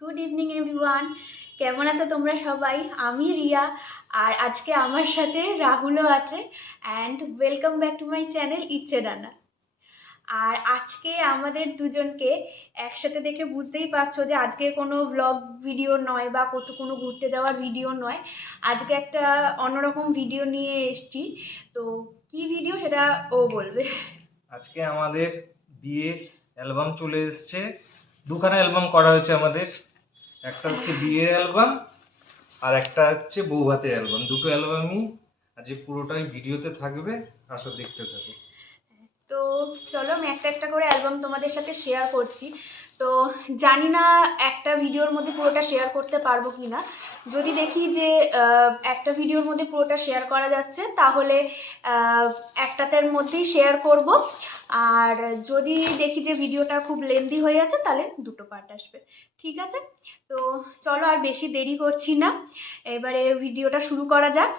Good evening everyone, কেমন আছো তোমরা সবাই? আমি রিয়া, আর আজকে আমার সাথে রাহুলও আছে। And welcome back to my channel ইচ্ছে ডানা। আর আজকে আমাদের দুজনকে একসাথে দেখে বুঝতেই পারছো যে আজকে কোনো ব্লগ ভিডিও নয় বা কোনো ঘুরতে যাওয়ার ভিডিও নয়। আজকে একটা অন্যরকম ভিডিও নিয়ে এসেছি। তো কি ভিডিও সেটা ও বলবে। আজকে আমাদের বিয়ের অ্যালবাম চলে এসেছে। দুখানা অ্যালবাম করা হয়েছে আমাদের, একটা হচ্ছে বিয়ের অ্যালবাম আর একটা হচ্ছে বউ ভাতের অ্যালবাম। দুটো অ্যালবামই আজকে পুরোটাই ভিডিওতে থাকবে, আসো দেখতে থাকো। তো চলো আমি একটা একটা করে অ্যালবাম তোমাদের সাথে শেয়ার করছি। তো জানি না একটা ভিডিওর মধ্যে পুরোটা শেয়ার করতে পারবো কি না। যদি দেখি যে একটা ভিডিওর মধ্যে পুরোটা শেয়ার করা যাচ্ছে তাহলে একটাতের মধ্যেই শেয়ার করব। আর যদি দেখি যে ভিডিওটা খুব লেন্দি হয়ে যাচ্ছে তাহলে দুটো পার্ট আসবে, ঠিক আছে? তো চলো আর বেশি দেরি করছি না, এবারে ভিডিওটা শুরু করা যাক।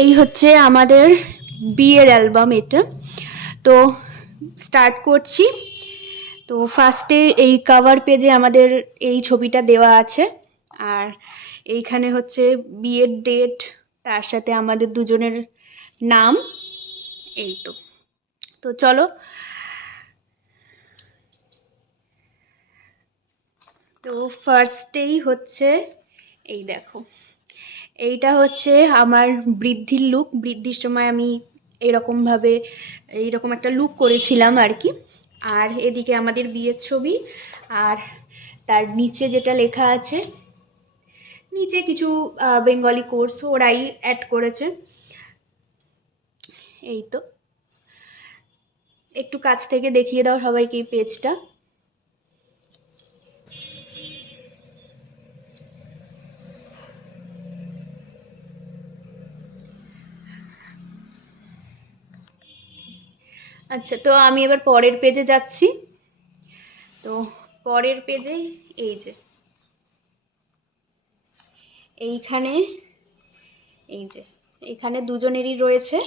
এই হচ্ছে আমাদের বিয়ের অ্যালবাম এটা। তো স্টার্ট করছি। তো ফার্স্টে এই কভার পেজে আমাদের এই ছবিটা দেওয়া আছে, আর এইখানে হচ্ছে বিয়ের ডেট, তার সাথে আমাদের দুজনের নাম। এই তো। তো চলো। তো ফার্স্টেই হচ্ছে এই দেখো, এইটা হচ্ছে আমার বৃদ্ধির লুক। বৃদ্ধির সময় আমি এরকমভাবে এইরকম একটা লুক করেছিলাম আর কি। আর এদিকে আমাদের বিয়ের ছবি, আর তার নিচে যেটা লেখা আছে, নিচে কিছু বেঙ্গলি কোর্স ওরাই অ্যাড করেছে। এই তো, একটু কাছ থেকে দেখিয়ে দাও সবাইকে এই পেজটা। আচ্ছা, তো আমি এবার পরের পেজে যাচ্ছি। তো পরের পেজে এই যে এইখানে, এই যে এখানে দুজনেরই রয়েছে।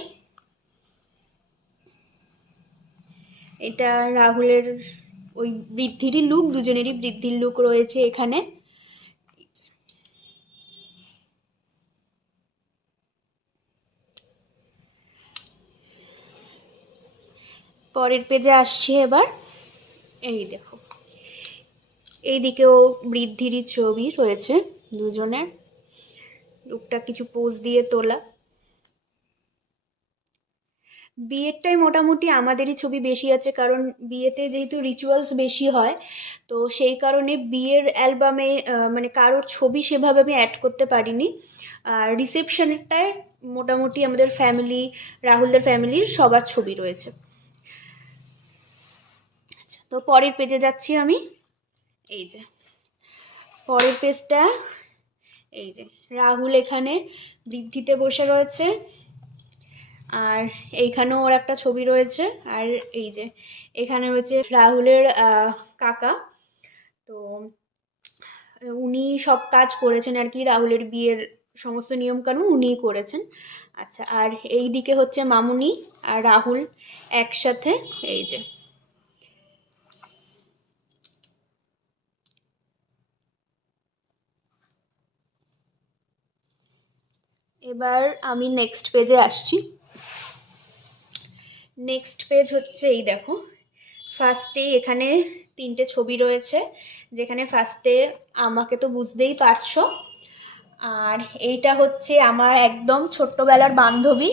এটা রাহুলের ওই বৃদ্ধিরই লুক, দুজনেরই বৃদ্ধির লুক রয়েছে এখানে। পরের পেজে আসছি এবার। এই দেখো, এইদিকেও বৃদ্ধিরই ছবি রয়েছে দুজনের, লুকটা কিছু পোজ দিয়ে তোলা। বিয়েরটাই মোটামুটি আমাদেরই ছবি বেশি আছে, কারণ বিয়েতে যেহেতু রিচুয়ালস বেশি হয়, তো সেই কারণে বিয়ের অ্যালবামে মানে কারোর ছবি সেভাবে আমি অ্যাড করতে পারিনি। আর রিসেপশনেরটায় মোটামুটি আমাদের ফ্যামিলি, রাহুলদের ফ্যামিলির সবার ছবি রয়েছে। তো পরের পেজে যাচ্ছি আমি। এই যে পরের পেজটা, এই যে রাহুল এখানে বৃদ্ধিতে বসে রয়েছে, আর এইখানেও ওর একটা ছবি রয়েছে। আর এই যে এখানে হচ্ছে রাহুলের কাকা। তো উনি সব কাজ করেছেন আর কি, রাহুলের বিয়ের সমস্ত নিয়ম কানুন উনিই করেছেন। আচ্ছা, আর এই দিকে হচ্ছে মামুনি আর রাহুল একসাথে। এই যে এবার আমি নেক্সট পেজে আসছি। নেক্সট পেজ হচ্ছে এই দেখো, ফার্স্টে এখানে তিনটে ছবি রয়েছে, যেখানে ফার্স্টে আমাকে তো বুঝতেই পারছো, আর এইটা হচ্ছে আমার একদম ছোট্টবেলার বান্ধবী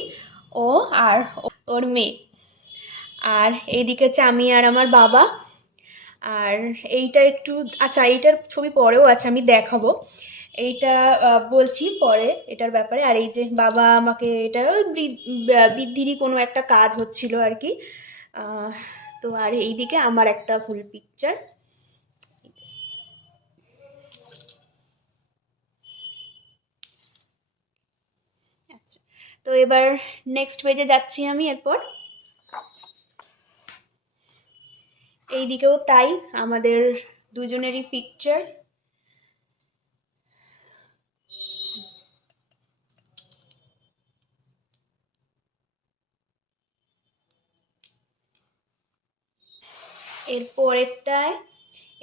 ও, আর ওর মেয়ে। আর এইদিকে হচ্ছে আমি আর আমার বাবা। আর এইটা একটু, আচ্ছা এইটার ছবি পরেও আছে, আমি দেখাবো এইটা, বলছি পরে এটার ব্যাপারে। আর এই যে বাবা আমাকে এটা বৃদ্ধিরই কোনো একটা কাজ হচ্ছিল আর কি। তো আর এইদিকে আমার একটা ফুল পিকচার। আচ্ছা, তো এবার নেক্সট পেজে যাচ্ছি আমি। এরপর এইদিকেও তাই, আমাদের দুজনেরই পিকচার। এর পরেরটায়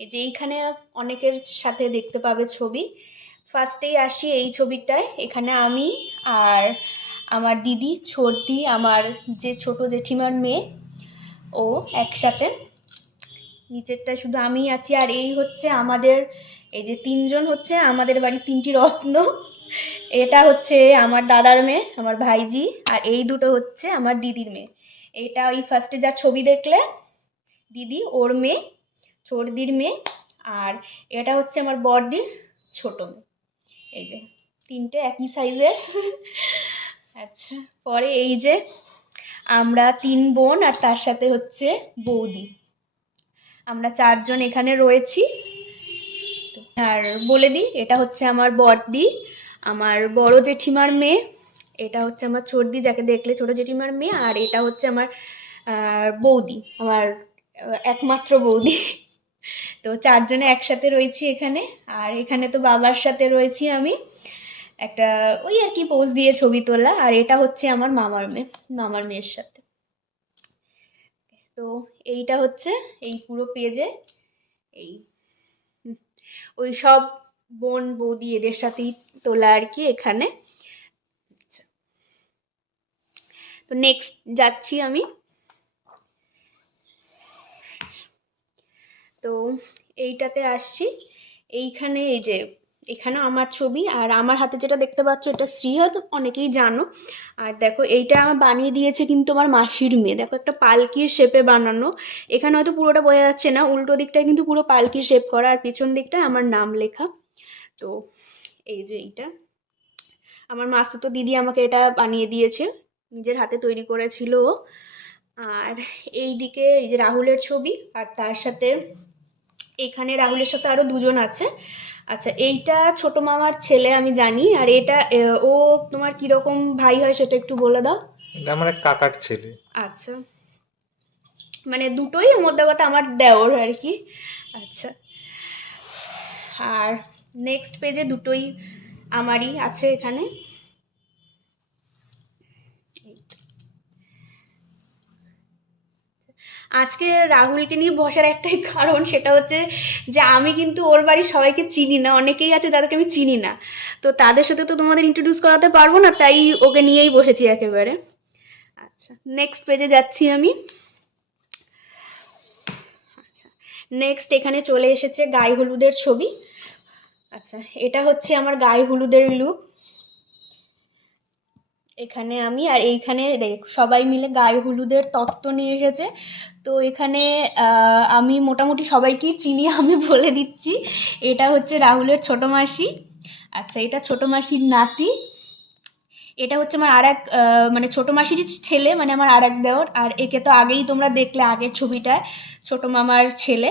এই যে এইখানে অনেকের সাথে দেখতে পাবে ছবি। ফার্স্টেই আসি এই ছবিটায়, এখানে আমি আর আমার দিদি ছোটদি, আমার যে ছোট জেঠিমার মেয়ে, ও একসাথে। নিচেরটায় শুধু আমি আছি। আর এই হচ্ছে আমাদের, এই যে তিনজন হচ্ছে আমাদের বাড়ির তিনটি রত্ন। এটা হচ্ছে আমার দাদার মেয়ে, আমার ভাইজি। আর এই দুটো হচ্ছে আমার দিদির মেয়ে। এটা ওই ফার্স্টে যা ছবি দেখলে দিদি, ওর মেয়ে, ছোটদির মেয়ে। আর এটা হচ্ছে আমার বড়দির ছোট মেয়ে। এই যে তিনটে একই সাইজের। আচ্ছা, পরে এই যে আমরা তিন বোন আর তার সাথে হচ্ছে বৌদি, আমরা চারজন এখানে রয়েছি। আর বলে দিই, এটা হচ্ছে আমার বড়দি, আমার বড় জেঠিমার মেয়ে। এটা হচ্ছে আমার ছোটদি, যাকে দেখলে ছোট জেঠিমার মেয়ে। আর এটা হচ্ছে আমার বৌদি, আমার একমাত্র বৌদি। তো চারজনে একসাথে রয়েছি এখানে। আর এখানে তো বাবার সাথে রয়েছি আমি, একটা ওই আর কি পোজ দিয়ে ছবি তোলা। আর এটা হচ্ছে আমার মামার মেয়ে, মামার মেয়ের সাথে। তো এইটা হচ্ছে এই পুরো পেজে এই ওই সব বোন বৌদি এদের সাথেই তোলা আর কি এখানে। তো নেক্সট যাচ্ছি আমি। তো এইটাতে আসছি, এইখানে এই যে এখানে আমার ছবি। আর আমার হাতে যেটা দেখতে পাচ্ছ এটা শ্রী, হয়তো অনেকেই জানো। আর দেখো এইটা আমার বানিয়ে দিয়েছে কিন্তু আমার মাসির মেয়ে। দেখো একটা পালকির শেপে বানানো। এখানে হয়তো পুরোটা বোঝা যাচ্ছে না, উল্টো দিকটায় কিন্তু পুরো পালকির শেপ করা, আর পিছন দিকটায় আমার নাম লেখা। তো এই যে এইটা আমার মাসতুতো দিদি আমাকে এটা বানিয়ে দিয়েছে, নিজের হাতে তৈরি করেছিল। আর এই দিকে এই যে রাহুলের ছবি, আর তার সাথে এখানে রাহুলের সাথে আরো দুজন আছে। আচ্ছা, এইটা ছোট মামার ছেলে আমি জানি। আর এটা ও তোমার কিরকম ভাই হয় সেটা একটু বলে দাও। এটা আমার এক কাকার ছেলে। আচ্ছা, মানে দুটোই মধ্যে কথা আমার দেওর আর কি। আচ্ছা, আর নেক্সট পেজে দুটোই আমারই আছে এখানে। আজকে রাহুলকে নিয়ে বসার একটাই কারণ, সেটা হচ্ছে যে আমি কিন্তু ওর বাড়ির সবাইকে চিনি না, অনেকেই আছে যাদেরকে আমি চিনি না। তো তাদের সাথে তো তোমাদের ইন্ট্রোডিউস করাতে পারবো না, তাই ওকে নিয়েই বসেছি একেবারে। আচ্ছা, নেক্সট পেজে যাচ্ছি আমি। আচ্ছা, নেক্সট এখানে চলে এসেছে গায়ে হলুদের ছবি। আচ্ছা, এটা হচ্ছে আমার গায়ে হলুদের লুক। এখানে আমি আর এইখানে দেখ সবাই মিলে গায়ে হলুদের তত্ত্ব নিয়ে এসেছে। তো এখানে আমি মোটামুটি সবাইকেই চিনি, আমি বলে দিচ্ছি। এটা হচ্ছে রাহুলের ছোট মাসি। আচ্ছা, এটা ছোট মাসির নাতি। এটা হচ্ছে আমার আর এক মানে ছোট মাসিরই ছেলে, মানে আমার আর এক দেওর। আর একে তো আগেই তোমরা দেখলে আগের ছবিটায়, ছোট মামার ছেলে।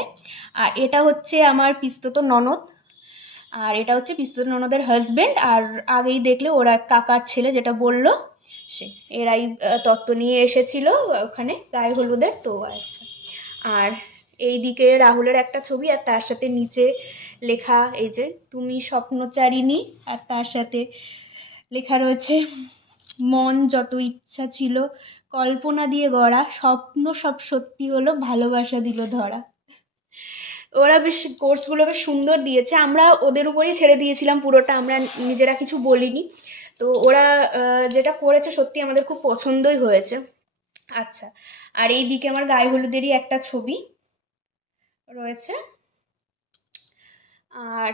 আর এটা হচ্ছে আমার পিসতুতো ননদ। আর এটা হচ্ছে পিসতুতো ননদের হাজবেন্ড। আর আগেই দেখলে ওরা এক কাকার ছেলে, যেটা বললো সে। এরাই তত্ত্ব নিয়ে এসেছিল ওখানে গায়ে হলুদের। তো আচ্ছা, আর এইদিকে রাহুলের একটা ছবি, আর তার সাথে নিচে লেখা এই যে তুমি স্বপ্নচারিণী। আর তার সাথে লেখা রয়েছে মন যত ইচ্ছা ছিল কল্পনা দিয়ে গড়া, স্বপ্ন সব সত্যি হলো ভালোবাসা দিল ধরা। ওরা বেশ কোর্সগুলো বেশ সুন্দর দিয়েছে, আমরা ওদের উপরেই ছেড়ে দিয়েছিলাম পুরোটা, আমরা নিজেরা কিছু বলিনি। তো ওরা যেটা করেছে সত্যি আমাদের খুব পছন্দই হয়েছে। আচ্ছা, আর এই দিকে আমার গায়ে হলুদেরই একটা ছবি রয়েছে। আর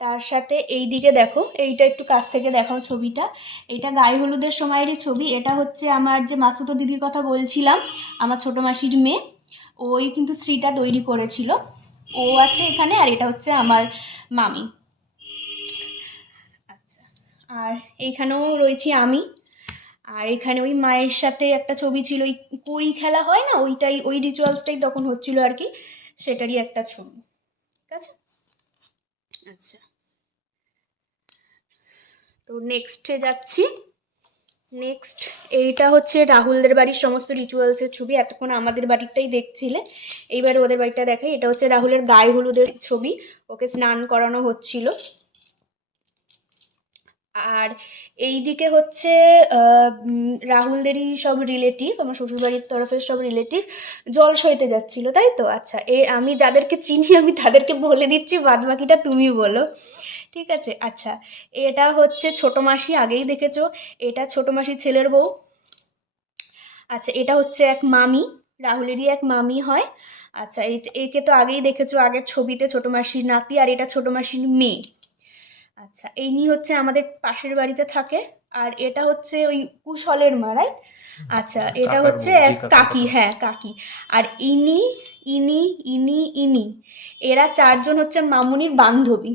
তার সাথে এই দিকে দেখো, এইটা একটু কাছ থেকে দেখাও ছবিটা। এটা গায়ে হলুদের সময়েরই ছবি। এটা হচ্ছে আমার যে মাসুতো দিদির কথা বলছিলাম, আমার ছোটো মাসির মেয়ে, ওই কিন্তু শ্রীটা তৈরি করেছিল। ও আছে এখানে, আর এটা হচ্ছে আমার মামি। আচ্ছা, আর এইখানেও রয়েছি আমি। আর এখানে ওই মায়ের সাথে একটা ছবি ছিল, ওই কড়ি খেলা হয় না, ওইটাই, ওই রিচুয়ালসটাই তখন হচ্ছিল আর কি, সেটারই একটা ছবি। ঠিক আছে। আচ্ছা, তো নেক্সটে যাচ্ছি। নেক্সট এইটা হচ্ছে রাহুলদের বাড়ির সমস্ত রিচুয়ালসের ছবি। এতক্ষণ আমাদের বাড়িটাই দেখছিলে, এইবার ওদের বাড়িটা দেখাই। এটা হচ্ছে রাহুলের গায়ে হলুদের ছবি, ওকে স্নান করানো হচ্ছিল। আর এই দিকে হচ্ছে রাহুলদেরই সব রিলেটিভ, আমার শ্বশুরবাড়ির তরফের সব রিলেটিভ জল সইতে যাচ্ছিল, তাই তো। আচ্ছা, আমি যাদেরকে চিনি আমি তাদেরকে বলে দিচ্ছি, বাদ বাকিটা তুমি বলো, ঠিক আছে। আচ্ছা, এটা হচ্ছে ছোটো মাসি, আগেই দেখেছো, এটা ছোটো মাসির ছেলের বউ। আচ্ছা, এটা হচ্ছে এক মামি, রাহুলেরই এক মামি হয়। আচ্ছা, একে তো আগেই দেখেছো, আগের ছবিতে, ছোটো মাসির নাতি, আর এটা ছোটো মাসির মেয়ে। আচ্ছা, এই নিয়ে হচ্ছে আমাদের পাশের বাড়িতে থাকে। আর এটা হচ্ছে ওই কুশলের মা, রাইট? আচ্ছা, এটা হচ্ছে এক কাকি, হ্যাঁ কাকি। আর ইনি ইনি ইনি ইনি এরা চারজন হচ্ছে মামুনির বান্ধবী।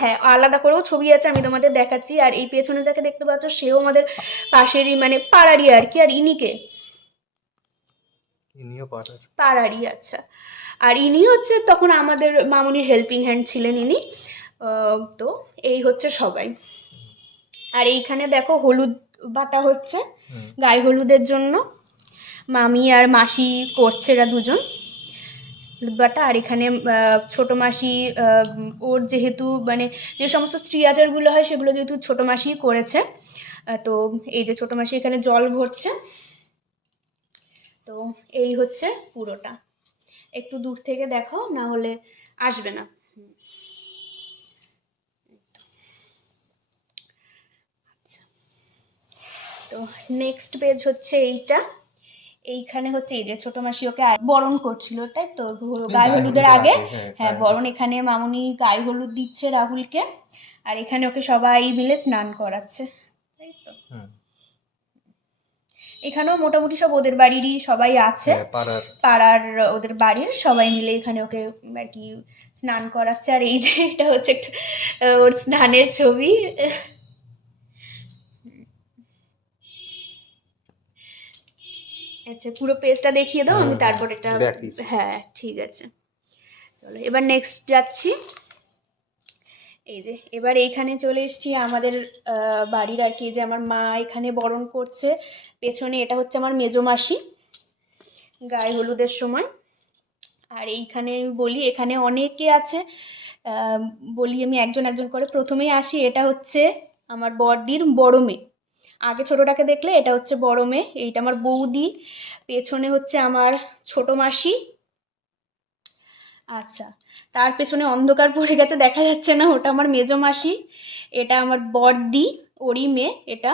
হ্যাঁ, আলাদা করেও ছবি আছে, আমি তোমাদের দেখাচ্ছি। আর এই পেছনে যাকে দেখতে পাচ্ছ, সেও আমাদের পাশেরই, মানে পাড়ারই আর কি। আর ইনিকে, ইনিও পাড়ারই। আচ্ছা, আর ইনি হচ্ছে তখন আমাদের মামুনির হেল্পিং হ্যান্ড ছিলেন ইনি। তো এই হচ্ছে সবাই। আর এইখানে দেখো হলুদ বাটা হচ্ছে গায়ে হলুদের জন্য, মামি আর মাসি করছে এরা দুজন হলুদ বাটা। আর এখানে ছোটো মাসি, ওর যেহেতু মানে যে সমস্ত স্ত্রী আচারগুলো হয় সেগুলো যেহেতু ছোটো মাসি করেছে, তো এই যে ছোটো মাসি এখানে জল ভরছে। তো এই হচ্ছে পুরোটা, একটু দূর থেকে দেখো, না হলে আসবে না। তো নেক্সট পেজ হচ্ছে এইটা। এইখানে হচ্ছে এই যে ছোট মাসি ওকে বরণ করছিল, তাই তো, গায়ে হলুদের আগে। হ্যাঁ, বরণ। এখানে মামুনি গায়ে হলুদ দিচ্ছে রাহুলকে, আর এখানে ওকে সবাই মিলে স্নান করাচ্ছে, তাই তো। এখানেও মোটামুটি সব ওদের বাড়িরই সবাই আছে, পাড়ার ওদের বাড়ির সবাই মিলে এখানে ওকে আর কি স্নান করাচ্ছে। আর এই যে এটা হচ্ছে একটা ওর স্নানের ছবি। আচ্ছা, পুরো পেজটা দেখিয়ে দাও, আমি তারপর এটা, হ্যাঁ ঠিক আছে। চলো এবার নেক্সট যাচ্ছি। এই যে এবার এইখানে চলে এসেছি আমাদের বাড়ির আর কি, যে আমার মা এখানে বরণ করছে পেছনে। এটা হচ্ছে আমার মেজো মাসি গায়ে হলুদের সময়। আর এইখানে বলি, এখানে অনেকে আছে, বলি আমি একজন একজন করে। প্রথমেই আসি, এটা হচ্ছে আমার বড়দির বড় মেয়ে, আগে ছোটোটাকে দেখলে, এটা হচ্ছে বড় মেয়ে। এইটা আমার বৌদি, পেছনে হচ্ছে আমার ছোটো মাসি। আচ্ছা, তার পেছনে অন্ধকার পড়ে গেছে, দেখা যাচ্ছে না, ওটা আমার মেজো মাসি। এটা আমার বড়দি, ওরই মেয়ে এটা।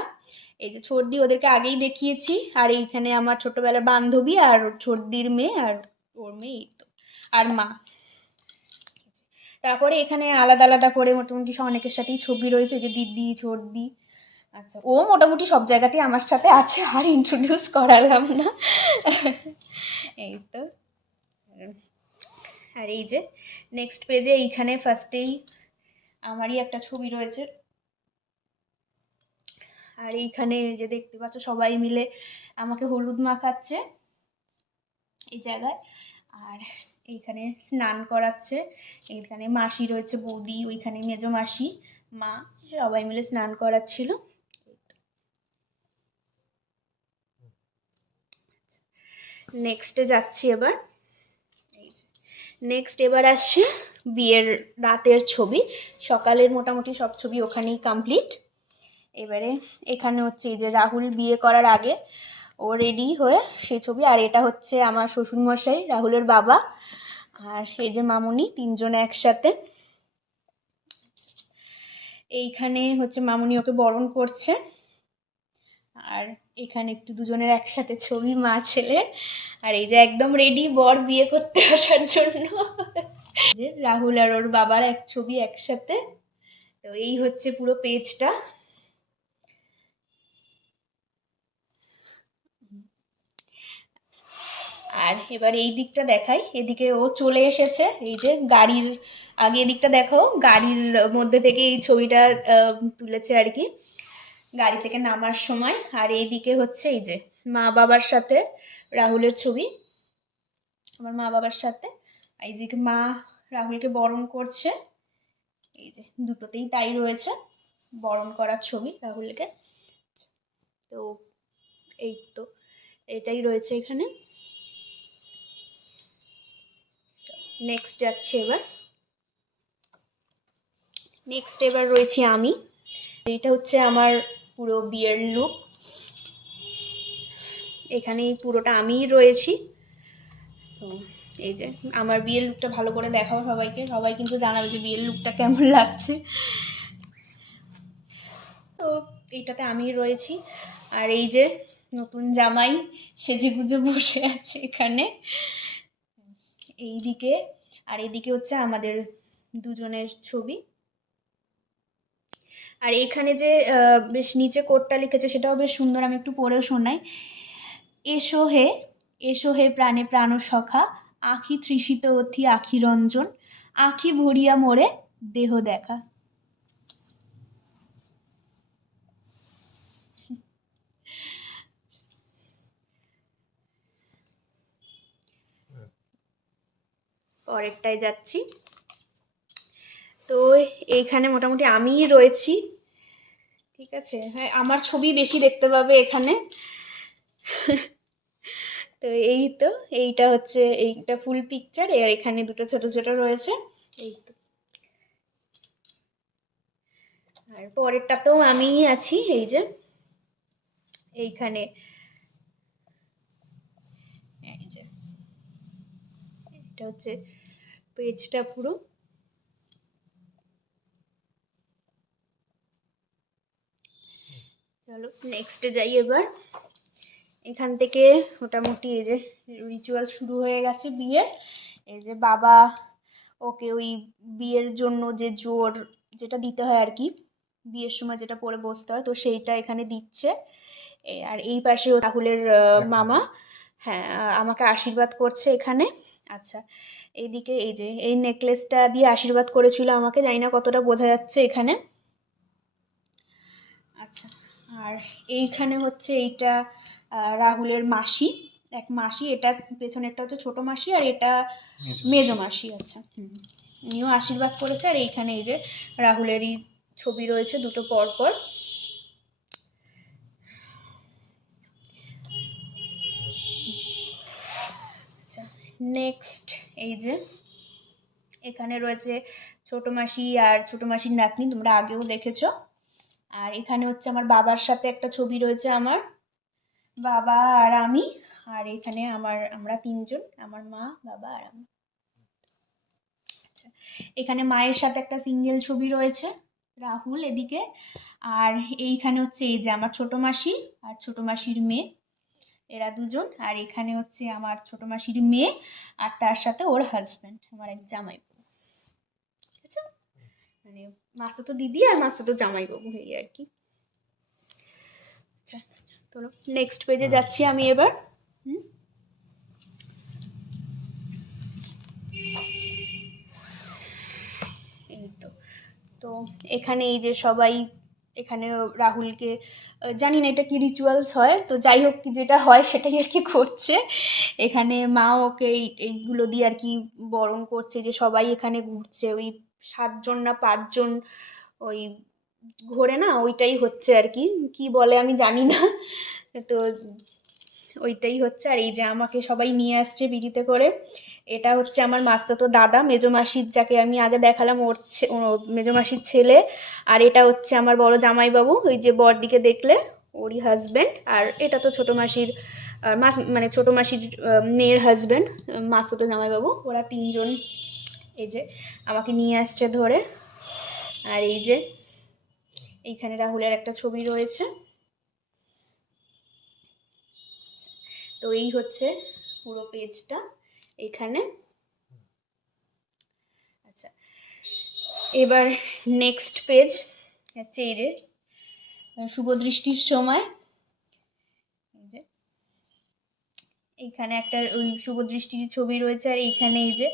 এই যে ছোটদি, ওদেরকে আগেই দেখিয়েছি। আর এইখানে আমার ছোটবেলার বান্ধবী, আর ছোটদির মেয়ে, আর ওর মেয়ে, তো আর মা। তারপরে এখানে আলাদা আলাদা করে মোটামুটি অনেকের সাথেই ছবি রয়েছে, যে দিদি, ছোটদি। আচ্ছা, ও মোটামুটি সব জায়গাতেই আমার সাথে আছে, আর ইন্ট্রোডিউস করালাম না। এই তো। আর এই যে নেক্সট পেজে এইখানে ফার্স্টেই আমারই একটা ছবি রয়েছে। আর এইখানে যে দেখতে পাচ্ছ সবাই মিলে আমাকে হলুদ মাখাচ্ছে এই জায়গায়। আর এইখানে স্নান করাচ্ছে, এইখানে মাসি রয়েছে, বৌদি, ওইখানে মেজো মাসি, মা, সবাই মিলে স্নান করাচ্ছিল। নেক্সটে যাচ্ছি এবার। নেক্সট এবার আসছে বিয়ের রাতের ছবি। সকালের মোটামুটি সব ছবি ওখানেই কমপ্লিট। এবারে এখানে হচ্ছে এই যে রাহুল বিয়ে করার আগে ও রেডি হয়ে সেই ছবি। আর এটা হচ্ছে আমার শ্বশুরমশাই, রাহুলের বাবা, আর এই যে মামুনি, তিনজনে একসাথে। এইখানে হচ্ছে মামুনি ওকে বরণ করছে। আর এখানে একটু দুজনের একসাথে ছবি, মা ছেলের। আর এই যে একদম রেডি বর বিয়ে করতে আসার জন্য। যে রাহুল আর ওর বাবার এক ছবি একসাথে। তো এই হচ্ছে পুরো পেজটা। আর এবার এই দিকটা দেখাই, এদিকে ও চলে এসেছে, এই যে গাড়ির আগে এদিকটা দেখো, গাড়ির মধ্যে থেকে এই ছবিটা তুলেছে আর কি, গাড়ি থেকে নামার সময়। আর এইদিকে হচ্ছে এই যে মা বাবার সাথে রাহুলের ছবি, আমার মা বাবার সাথে। এইদিকে মা রাহুলকে বরণ করছে, এই যে দুটোতেই তাই রয়েছে, বরণ করার ছবি রাহুলকে। তো এই তো এটাই রয়েছে এখানে। নেক্সট যাচ্ছে এবার, এবার রয়েছি আমি। এইটা হচ্ছে আমার পুরো বিয়ের লুক, এখানেই পুরোটা আমিই রয়েছি। তো এই যে আমার বিয়ের লুকটা ভালো করে দেখাও সবাইকে, সবাই কিন্তু জানাবে যে বিয়ের লুকটা কেমন লাগছে। তো এইটাতে আমিই রয়েছি। আর এই যে নতুন জামাই সেজে গুজে বসে আছে এখানে এইদিকে। আর এদিকে হচ্ছে আমাদের দুজনের ছবি। আর এখানে যে বেশ নিচে কোটটা লিখেছে সেটাও বেশ সুন্দর, আমি একটু পড়েও শোনাই। এসো হে, এসো হে প্রাণে প্রাণ সখা, আখি তৃষিত অথি আখি রঞ্জন, আখি ভরিয়া মোরে দেহ দেখা। পরেরটায় যাচ্ছি। তো এইখানে মোটামুটি আমিই রয়েছি, ঠিক আছে। হ্যাঁ, আমার ছবি বেশি দেখতে পাবে এখানে। তো এই তো, এইটা হচ্ছে এইটা ফুল পিকচার, আর এখানে দুটো ছোট ছোট রয়েছে, এই তো। আর পরেরটাতেও আমিই আছি, এই যে এইখানে, এই যে এটা হচ্ছে পেজটা পুরো। চলো নেক্সটে যাই এবার। এখান থেকে মোটামুটি এই যে রিচুয়াল শুরু হয়ে গেছে বিয়ের। এই যে বাবা ওকে ওই বিয়ের জন্য যে জোর যেটা দিতে হয় আর কি, বিয়ের সময় যেটা পরে বসতে হয়, তো সেইটা এখানে দিচ্ছে। আর এই পাশে রাহুলের মামা, হ্যাঁ, আমাকে আশীর্বাদ করছে এখানে। আচ্ছা, এইদিকে এই যে এই নেকলেসটা দিয়ে আশীর্বাদ করেছিল আমাকে, জানি না কতটা বোঝা যাচ্ছে এখানে। আচ্ছা, আর এইখানে হচ্ছে এইটা রাহুলের মাসি, এক মাসি, এটা পেছনেরটা হচ্ছে ছোট মাসি, আর এটা মেজো মাসি। আচ্ছা, উনিও আশীর্বাদ করেছে। আর এইখানে এই যে রাহুলেরই ছবি রয়েছে দুটো পর পর। আচ্ছা, নেক্সট এই যে এখানে রয়েছে ছোট মাসি আর ছোট মাসির নাতনি, তোমরা আগেও দেখেছো। আর এখানে হচ্ছে আমার বাবার সাথে একটা ছবি রয়েছে, আমার বাবা আর আমি। আর এখানে আমরা তিনজন, আমার মা, বাবা আর আমি। আচ্ছা, এখানে মায়ের সাথে একটা সিঙ্গেল ছবি রয়েছে, রাহুল এদিকে। আর এইখানে হচ্ছে এই যে আমার ছোট মাসি আর ছোট মাসির মেয়ে, এরা দুজন। আর এখানে হচ্ছে আমার ছোট মাসির মেয়ে, আর তার সাথে ওর হাজব্যান্ড, আমার এক জামাইবাবু। ঠিক আছে, মানে মাসুতো দিদি আর মাসুতো জামাইবাবু, এই আর কি। আচ্ছা, চলো নেক্সট পেজে যাচ্ছি আমি এবার। এই তো, তো এখানে এই যে সবাই এখানে রাহুলকে, জানি না এটা কি রিচুয়ালস হয়, তো যাই হোক যেটা হয় সেটাই আর কি করছে এখানে। মা ওকে এইগুলো দিয়ে আর কি বরণ করছে, যে সবাই এখানে ঘুরছে, ওই 7জন না 5জন ওই ঘোরে না, ওইটাই হচ্ছে আর কি, কি বলে আমি জানি না। তো ওইটাই হচ্ছে। আর এই যে আমাকে সবাই নিয়ে আসছে বিড়িতে করে, এটা হচ্ছে আমার মাস্তুতো দাদা, মেজো মাসির, যাকে আমি আগে দেখালাম, ওর মেজো মাসির ছেলে। আর এটা হচ্ছে আমার বড় জামাইবাবু, ওই যে বরদিকে দেখলে ওরই হাজব্যান্ড। আর এটা তো ছোটো মাসির মানে ছোটো মাসির মেয়ের হাজব্যান্ড, মাস্তুতো জামাইবাবু। ওরা তিনজন এই যে আমাকে নিয়ে আসছে ধরে। আর এই যে এইখানে রাহুলের একটা ছবি রয়েছে। তো এই হচ্ছে পুরো পেজটা এখানে। এবার নেক্সট পেজ হচ্ছে এই যে শুভ দৃষ্টির সময়, এই যে এইখানে একটা ওই শুভ দৃষ্টির ছবি রয়েছে, আর এইখানে এই যে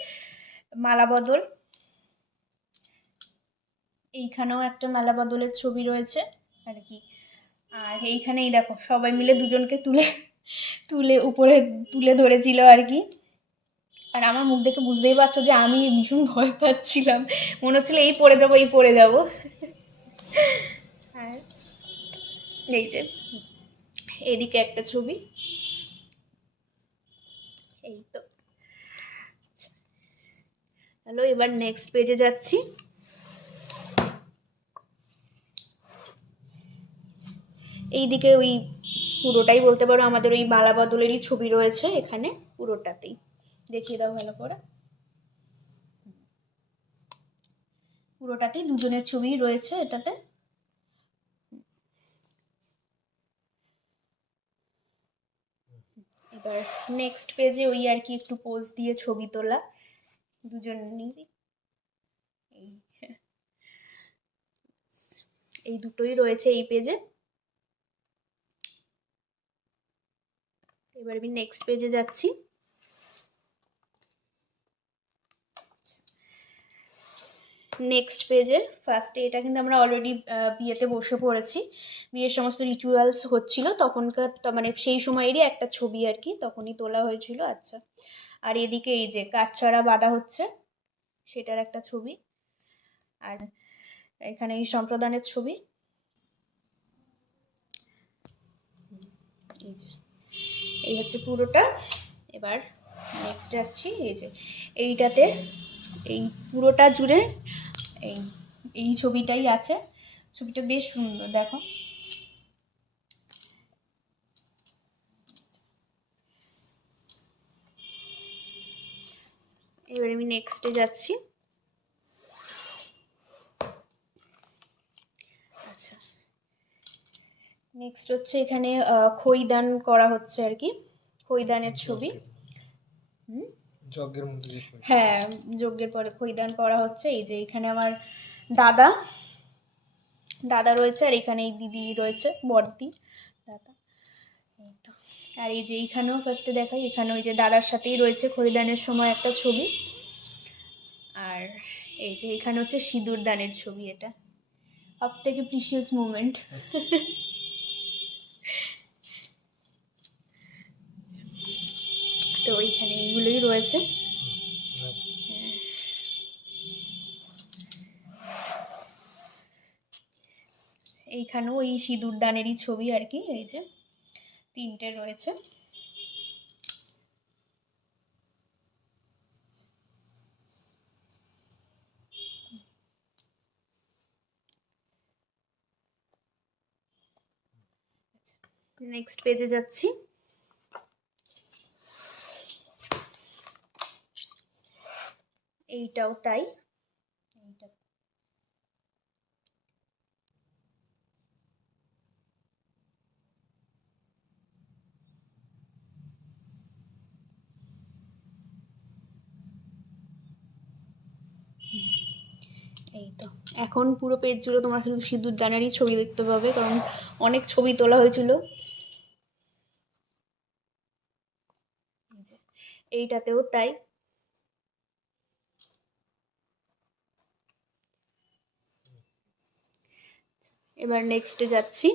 মালা বদল, এইখানেও একটা মালা বদলের ছবি রয়েছে আর কি। আর এইখানেই দেখো সবাই মিলে দুজনকে তুলে তুলে উপরে তুলে ধরেছিল আর কি। আর আমার মুখ দেখে বুঝতেই পারছো যে আমি ভীষণ ভয় পাচ্ছিলাম, মনে হচ্ছিল এই পড়ে যাবো এই পড়ে যাবো। আর এই যে এদিকে একটা ছবি, এই তো। হ্যালো, এবার নেক্সট পেজে যাচ্ছি। এইদিকে ওই পুরোটাই বলতে পারো আমাদের ওই মালা বদলেরই ছবি রয়েছে এখানে পুরোটাতেই, দেখিয়ে দাও ভালো করে। পুরোটাতেই দুজনের ছবি রয়েছে এটাতে। এবার নেক্সট পেজে ওই আর কি একটু পোজ দিয়ে ছবি তোলা দুজনেরই, এই দুটোই রয়েছে এই পেজে। এবার আমি নেক্সট পেজে যাচ্ছি। নেক্সট পেজে ফার্স্টে এটা কিন্তু আমরা অলরেডি বিয়েতে বসে পড়েছি, বিয়ের সমস্ত রিচুয়ালস হচ্ছিল তখনকার, মানে সেই সময়েরই একটা ছবি আর কি, তখনই তোলা হয়েছিল। আচ্ছা, আর এদিকে এই যে কাঠছড়া বাঁধা হচ্ছে সেটার একটা ছবি, আর এখানে এই সম্প্রদানের ছবি। এই যে এই হচ্ছে পুরোটা। এবার নেক্সট যাচ্ছি, এই যে এইটাতে এই পুরোটা জুড়ে এই এই ছবিটাই আছে, ছবিটা বেশ সুন্দর দেখো। এবার আমি নেক্সটে যাচ্ছি। আচ্ছা, নেক্সট হচ্ছে এখানে খৈদান করা হচ্ছে আর কি, খৈদানের ছবি। যজ্ঞের মধ্যে, হ্যাঁ, যজ্ঞের পরে খৈদান করা হচ্ছে। এই যে এখানে আমার দাদা দাদা রয়েছে, আর এখানে এই দিদি রয়েছে, বড়দি দাদা। এই তো, আর এই যে এইখানেও ফার্স্টে দেখাই, এখানে ওই যে দাদার সাথেই রয়েছে খৈদানের সময় একটা ছবি। আর এই যে এখানে হচ্ছে সিঁদুর দানের ছবি, এটা সব থেকে প্রিশিয়াস মোমেন্ট। তো এইখানে এইগুলোই রয়েছে। এইখানেও এই সিঁদুর দানেরই ছবি আর কি, এই যে তিনটে রয়েছে। নেক্সট পেজে যাচ্ছি। এইটাও তাই, এইটা এই তো। এখন পুরো পেজ জুড়ে তোমার শুধু সিঁদুর দানেরই ছবি দেখতে পাবে, কারণ অনেক ছবি তোলা হয়েছিল। এইটাতেও তাই। এবার নেক্সটে যাচ্ছি।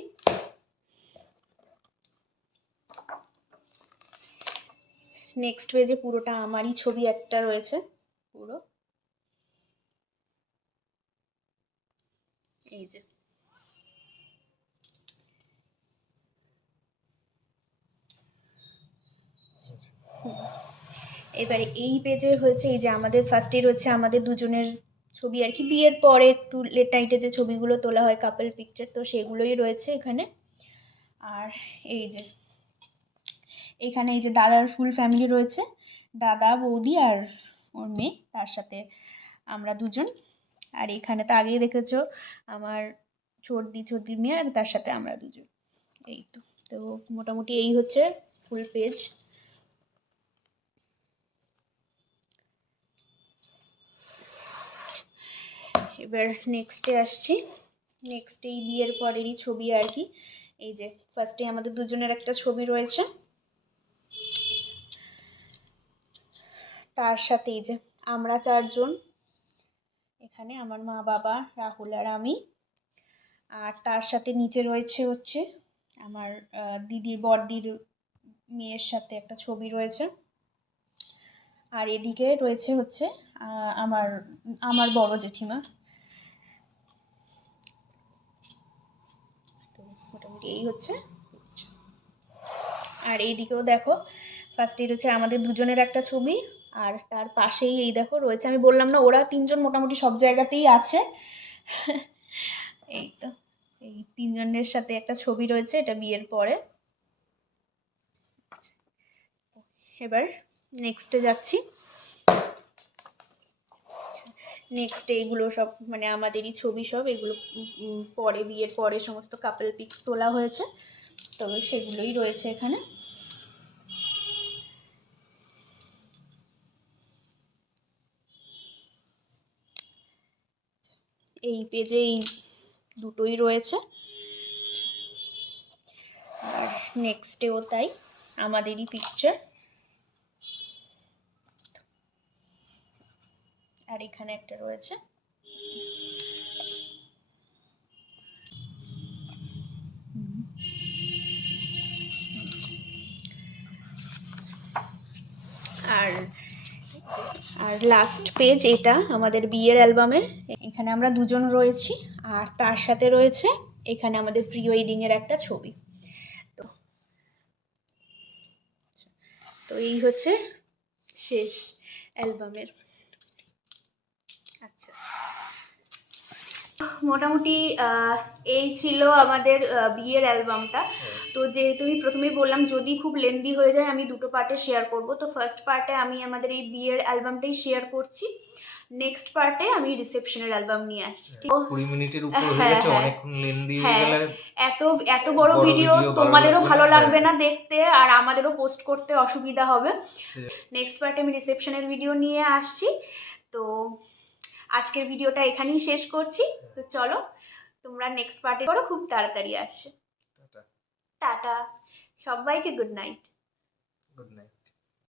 নেক্সট পেজে পুরোটা আমারই ছবি একটা রয়েছে পুরো, এই যে এবারে এই পেজে হয়েছে এই যে আমাদের ফার্স্টে রয়েছে আমাদের দুজনের ছবি আর কি, বিয়ের পরে একটু লেট নাইটে যে ছবিগুলো তোলা হয় কাপল পিকচার, তো সেগুলোই রয়েছে এখানে। আর এই যে এখানে এই যে দাদার ফুল ফ্যামিলি রয়েছে, দাদা বৌদি আর ওর মেয়ে, তার সাথে আমরা দুজন। আর এখানে তো আগেই দেখেছো আমার ছোটদির মেয়ে, আর তার সাথে আমরা দুজন। এই তো, তো মোটামুটি এই হচ্ছে ফুল পেজ। এবার নেক্সটে আসছি। নেক্সট এই বিয়ের পরেরই ছবি আর কি। এই যে ফার্স্টে আমাদের দুজনের একটা ছবি রয়েছে, তার সাথে এই যে আমরা চারজন, এখানে আমার মা বাবা, রাহুল আর আমি। আর তার সাথে নিচে রয়েছে হচ্ছে আমার দিদির বড়দির মেয়ের সাথে একটা ছবি রয়েছে। আর এদিকে রয়েছে হচ্ছে আমার আমার বড় জেঠিমা। তো মোটামুটি এই হচ্ছে। আর এইদিকেও দেখো ফার্স্টে হচ্ছে আমাদের দুজনের একটা ছবি, আর তার পাশেই এই দেখো রয়েছে, আমি বললাম না ওরা তিনজন মোটামুটি সব জায়গাতেই আছে। এই তো এই তিনজনের সাথে একটা ছবি রয়েছে, এটা বিয়ের পরে। এবার নেক্সটে যাচ্ছি। নেক্সট এইগুলো সব মানে আমাদেরই ছবি, সব এগুলো পরে বিয়ের পরে সমস্ত কাপল পিকস তোলা হয়েছে, তবে সেগুলোই রয়েছে এখানে। এই পেজে এই দুটোই রয়েছে, আর নেক্সটেও তাই, আমাদেরই পিকচার। আর এখানে একটা রয়েছে। আর আর লাস্ট পেজ এটা আমাদের বিয়ের অ্যালবামের। এখানে আমরা দুজন রয়েছি, আর তার সাথে রয়েছে এখানে আমাদের প্রি ওয়েডিং এর একটা ছবি। তো তো এই হচ্ছে শেষ অ্যালবামের। আচ্ছা, মোটামুটি এই ছিল আমাদের বিয়ের অ্যালবামটা। তো যেহেতু আমি প্রথমেই বললাম যদি খুব লেন্দি হয়ে যায় আমি দুটো পার্টে শেয়ার করব, তো ফার্স্ট পার্টে আমি আমাদের এই বিয়ের অ্যালবামটাই শেয়ার করছি, নেক্সট পার্টে আমি রিসেপশনের অ্যালবাম নিয়ে আসছি। 20 মিনিটের উপর হয়ে গেছে, অনেকক্ষণ লেন্দি হয়ে গেলে এত এত বড় ভিডিও তোমাদেরও ভালো লাগবে না দেখতে, আর আমাদেরও পোস্ট করতে অসুবিধা হবে। নেক্সট পার্টে আমি রিসেপশনের ভিডিও নিয়ে আসছি। তো আজকের ভিডিওটা এখানেই শেষ করছি। তো চলো তোমরা নেক্সট পার্টে করো, খুব তাড়াতাড়ি আসছে। টাটা, সবাইকে গুড নাইট। Good night.